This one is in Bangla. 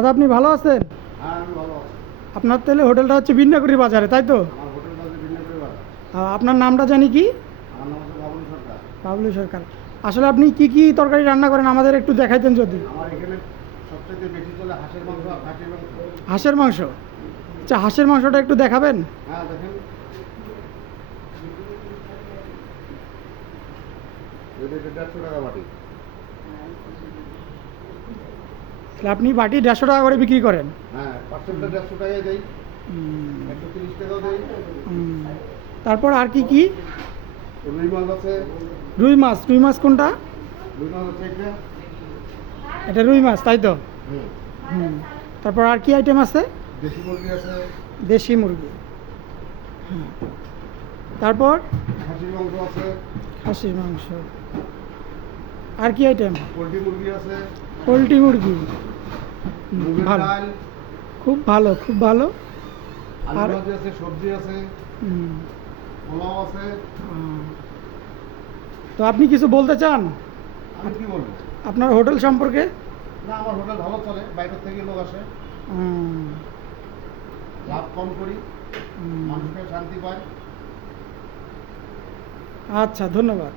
দাদা আপনি ভালো আছেন? হ্যাঁ, আমি ভালো আছি। আপনার তাহলে হোটেলটা হচ্ছে বিন্যাকুড়ি বাজারে, তাই তো? আমার হোটেলটা হচ্ছে বিন্যাকুড়ি বাজার। আপনার নামটা জানি কি? আমার নাম হচ্ছে বাবুল সরকার। বাবলু সরকার। আসলে আপনি কি কি তরকারি রান্না করেন আমাদের একটু দেখাইতেন যদি। আমার এখানে সবচেয়ে বেশি চলে হাঁসের মাংস আর খাসির মাংস। হাঁসের মাংস? আচ্ছা, হাঁসের মাংসটা একটু দেখাবেন? হ্যাঁ, দেখেন। এটা 150 টাকা বাটি। তাহলে আপনি বাটি 150 টাকা করে বিক্রি করেন? হ্যাঁ, পার্সেলটা 150 টাকায় দেই। হুম, 130 টাকাও দেই। হুম। তারপর আর কি কি? রুই মাছ আছে। রুই মাছ? রুই মাছ কোনটা? রুই মাছ আছে এটা। এটা রুই মাছ, তাই তো? হুম। হুম। তারপর আর কি আইটেম আছে? দেশি মুরগি আছে। দেশি মুরগি। হ্যাঁ। তারপর? খাসির মাংস আছে। খাসির মাংস। আর কি আইটেম? পোলট্রি মুরগি আছে। পোলট্রি মুরগি। মুগের ভালো, ডাল। খুব ভালো, খুব ভালো। আলু আর ভাজি আছে, সবজি আছে, হুম, পোলাও আছে। তো আপনি কিছু বলতে চান আমি কি বলবো? আপনার হোটেল সম্পর্কে? না, আমার হোটেল ভালো চলে, বাইরের থেকে লোক আসে। হুম, লাভ কম করি, হুম। মানুষকে শান্তি পায়। আচ্ছা, ধন্যবাদ।